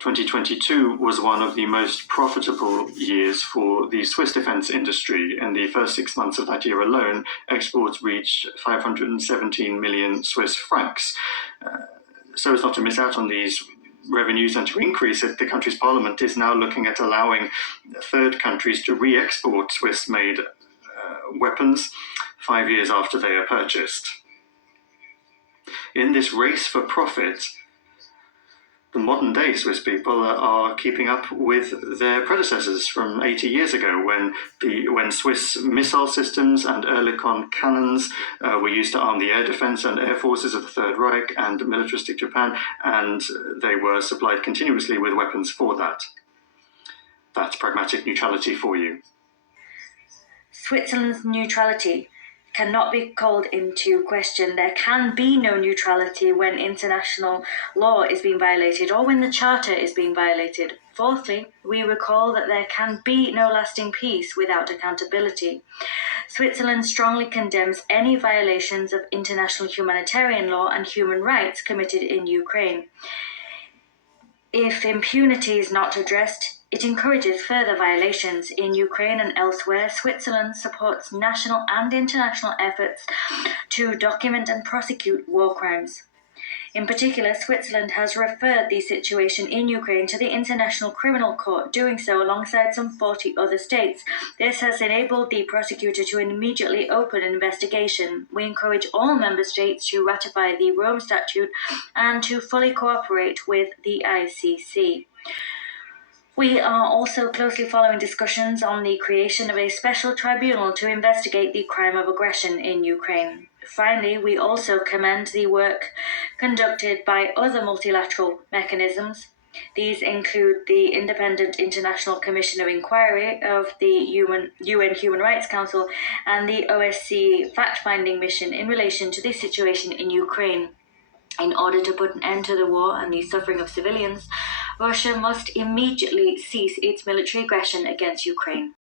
2022 was one of the most profitable years for the Swiss defense industry. In the first 6 months of that year alone, exports reached 517 million Swiss francs. So as not to miss out on these revenues and to increase it, the country's parliament is now looking at allowing third countries to re-export Swiss-made weapons 5 years after they are purchased. In this race for profit, the modern-day Swiss people are keeping up with their predecessors from 80 years ago, when Swiss missile systems and Oerlikon cannons were used to arm the air defense and air forces of the Third Reich and militaristic Japan, and they were supplied continuously with weapons for that. That's pragmatic neutrality for you. Switzerland's neutrality cannot be called into question. There can be no neutrality when international law is being violated or when the Charter is being violated. Fourthly, we recall that there can be no lasting peace without accountability. Switzerland strongly condemns any violations of international humanitarian law and human rights committed in Ukraine. If impunity is not addressed, it encourages further violations. In Ukraine and elsewhere, Switzerland supports national and international efforts to document and prosecute war crimes. In particular, Switzerland has referred the situation in Ukraine to the International Criminal Court, doing so alongside some 40 other states. This has enabled the prosecutor to immediately open an investigation. We encourage all member states to ratify the Rome Statute and to fully cooperate with the ICC. We are also closely following discussions on the creation of a special tribunal to investigate the crime of aggression in Ukraine. Finally, we also commend the work conducted by other multilateral mechanisms. These include the Independent International Commission of Inquiry of the UN Human Rights Council and the OSCE fact-finding mission in relation to the situation in Ukraine. In order to put an end to the war and the suffering of civilians, Russia must immediately cease its military aggression against Ukraine.